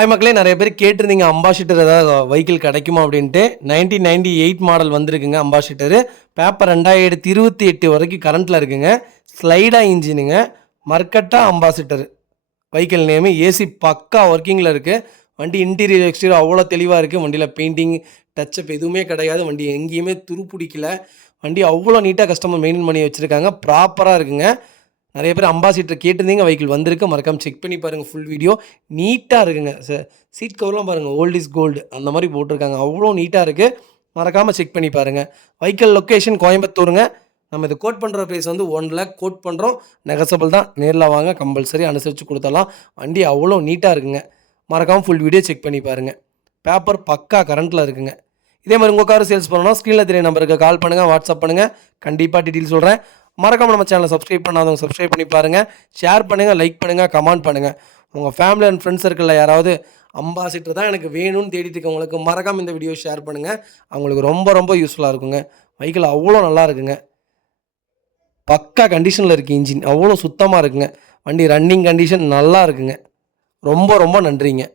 Hi மக்களே, நிறைய பேர் கேட்டிருந்தீங்க அம்பாசிடர் ஏதாவது வெஹிக்கிள் கிடைக்குமா அப்படின்ட்டு. 1998 மாடல் வந்திருக்குங்க அம்பாசிடரு. பேப்பர் 2028 வரைக்கும் கரண்ட்டில் இருக்குங்க. ஸ்லைடா இன்ஜினுங்க. மர்கட்டா அம்பாசிடர் வெஹிக்கிள் நேமு. ஏசி பக்கா ஒர்க்கிங்கில் இருக்குது. வண்டி இன்டீரியர் எக்ஸ்டீரியர் அவ்வளோ தெளிவாக இருக்குது. வண்டியில் பெயிண்டிங் டச்சப் எதுவுமே கிடையாது. வண்டி எங்கேயுமே துரு பிடிக்கல. வண்டி அவ்வளோ நீட்டாக கஸ்டமர் மெயின்டைன் பண்ணி வச்சுருக்காங்க. ப்ராப்பராக இருக்குங்க. நிறைய பேர் அம்பாசிடர் கேட்டிருந்தீங்க. வெஹிக்கிள் வந்திருக்கு. மறக்காம செக் பண்ணி பாருங்கள். ஃபுல் வீடியோ நீட்டாக இருக்குங்க. சீட் கவர்லாம் பாருங்கள், ஓல்ட் இஸ் கோல்டு அந்த மாதிரி போட்டிருக்காங்க. அவ்வளோ நீட்டாக இருக்குது. மறக்காமல் செக் பண்ணி பாருங்கள். வெஹிக்கிள் லொக்கேஷன் கோயம்புத்தூருங்க. நம்ம இது கோட் பண்ணுற ப்ரைஸ் வந்து 1 lakh கோட் பண்ணுறோம். நெகசபிள் தான். நேரில் வாங்க, கம்பல்சரி அனுசரித்து கொடுத்தலாம். வண்டி அவ்வளோ நீட்டாக இருக்குங்க. மறக்காமல் ஃபுல் வீடியோ செக் பண்ணி பாருங்கள். பேப்பர் பக்கா கரண்ட்டில் இருக்குங்க. இதே மாதிரி உங்கள் கார் சேல்ஸ் பண்ணணும், ஸ்க்ரீனில் தெரிய நம்பருக்கு கால் பண்ணுங்கள், வாட்ஸ்அப் பண்ணுங்கள். கண்டிப்பாக டீட்டெயில் சொல்கிறேன். மறக்காமல் நம்ம சேனலை சப்ஸ்கிரைப் பண்ணாதவங்க சப்ஸ்கிரைப் பண்ணி பாருங்கள். ஷேர் பண்ணுங்கள், லைக் பண்ணுங்கள், கமெண்ட் பண்ணுங்கள். உங்கள் ஃபேமிலி அண்ட் ஃப்ரெண்ட்ஸ் சர்க்கிளில் யாராவது அம்பாசிடர் தான் எனக்கு வேணும்னு தேடிட்டு இருக்கவங்களுக்கு மறக்காமல் இந்த வீடியோ ஷேர் பண்ணுங்கள். அவங்களுக்கு ரொம்ப ரொம்ப யூஸ்ஃபுல்லாக இருக்குங்க. வெஹிக்கிள் அவ்வளோ நல்லா இருக்குங்க. பக்கா கண்டிஷனில் இருக்குது. இன்ஜின் அவ்வளோ சுத்தமாக இருக்குங்க. வண்டி ரன்னிங் கண்டிஷன் நல்லா இருக்குங்க. ரொம்ப ரொம்ப நன்றிங்க.